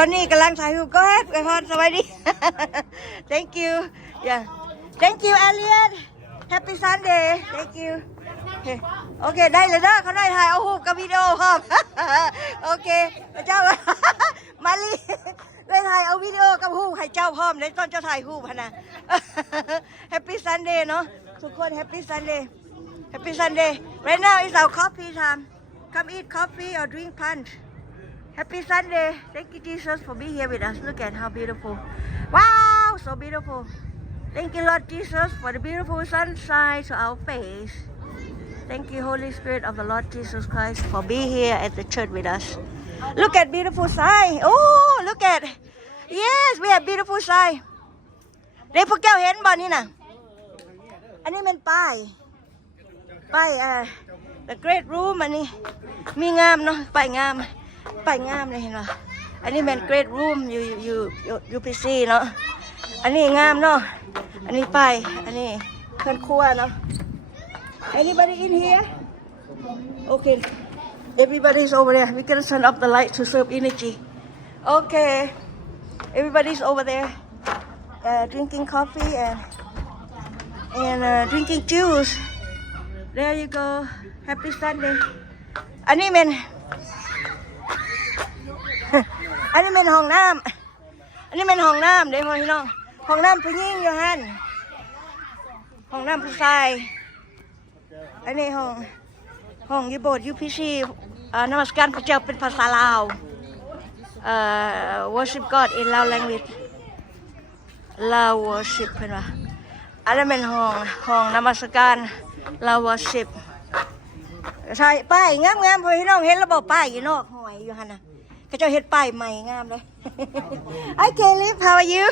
ตอนนี้กำลังถ่ายรูปก็เฮ็ดไปพอสวัสดี thank you yeah thank you Elliot happy Sunday thank you โอเคได้เลยเด้อเขาได้ถ่ายเอารูปกับวิดีโอพร้อม โอเคเจ้า มาลีได้ถ่ายเอาวิดีโอกับรูปให้เจ้าพร้อมได้ตอนเจ้าถ่ายรูปนะ happy Sunday เนาะทุกคน happy Sunday happy Sunday right now is our coffee time come eat coffee or drink punch Happy Sunday. Thank you, Jesus, for being here with us. Look at how beautiful. Wow, so beautiful. Thank you, Lord Jesus, for the beautiful sunshine to our face. Thank you, Holy Spirit of the Lord Jesus Christ, for being here at the church with us. Look at beautiful sign. Oh, look at. Yes, we have beautiful sign. ได้พวกเจ้าเห็นบ่นี่น่ะอันนี้เป็นป้ายthe great room อันนี้มีงามเนาะป้ายงามเลยเห็นป่ะอันนี้เป็น great room UPC เนาะอันนี้งามเนาะอันนี้ไปอันนี้เครื่องครัวเนาะ Anybody in here Okay everybody's over there we can turn up the light to serve energy Okay everybody's over there drinking coffee and drinking juice There you go Happy Sunday อันนี้เป็นอันนี้เป็นห้องน้ำเดี๋ยวพี่น้องห้องน้ำผู้หญิงอยู่หั่นห้องน้ำผู้ชายอันนี้ห้องยูโบสถ์ UPC นมัสการพระเจ้าเป็นภาษาลาว worship God in Lao language Lao worship เพิ่นว่าอันนั้นเป็นห้องนมัสการ Lao worship ใช่ป้ายงามๆพี่น้องเห็นแล้วบ่ป้ายอยู่นอกห้อยอยู่หั่นน่ะก็เจ้าเฮ็ดป้ายใหม่งามเลย Hi Caleb how are you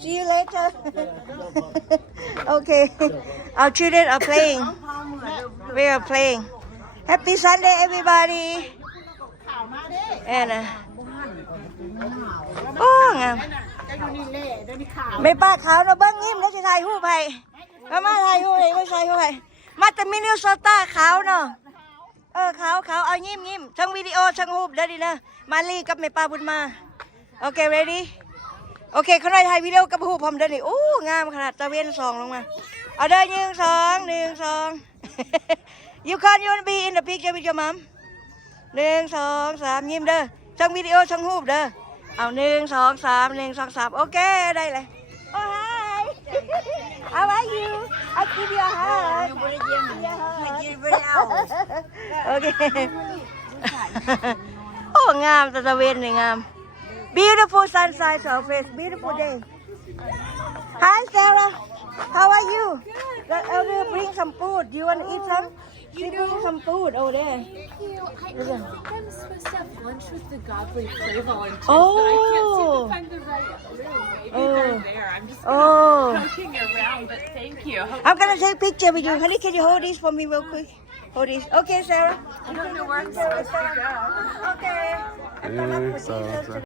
see you later Okay our children are playing we are playing Happy Sunday everybody and โอ้งามไม่ป้าขาวเนาะเบิ่งยิ้มแล้วสิถ่ายรูปให้มาถ่ายรูปให้มาแต่มินนิโซตาขาวเนาะขาวเอายิ้มทั้งวิดีโอทั้งรูปเด้อดินะมาลีกับแม่ป้าบุญมาโอเค ready โอเคเขาได้ถ่ายวิดีโอกับรูปพร้อมเด้อนี่โอ้งามขนาดตะเวนส่องลงมาเอาเด้อ1 2 You can't even be in the picture with your mom 1 2 3ยิ้มเด้อทั้งวิดีโอทั้งรูปเด้อเอา1 2 3โอเคได้เลยโอ้ hi How are you I give you a hug You want to give me a hug I give it out Okay โอ้งามตะเวนนี่งาม Beautiful sunshine our face Beautiful day Hi Sarah How are you The elder bring some food You want to eat some She bring some food over there Thank you I'm supposed to have lunch with the Godly Play volunteers Oh but I can't seem to find the right room Maybe they're there I'm just poking around but thank you I'm gonna take a picture with you Honey can you hold this for me real quick Hold this Okay Sarah I don't know where I'm supposed to go Okay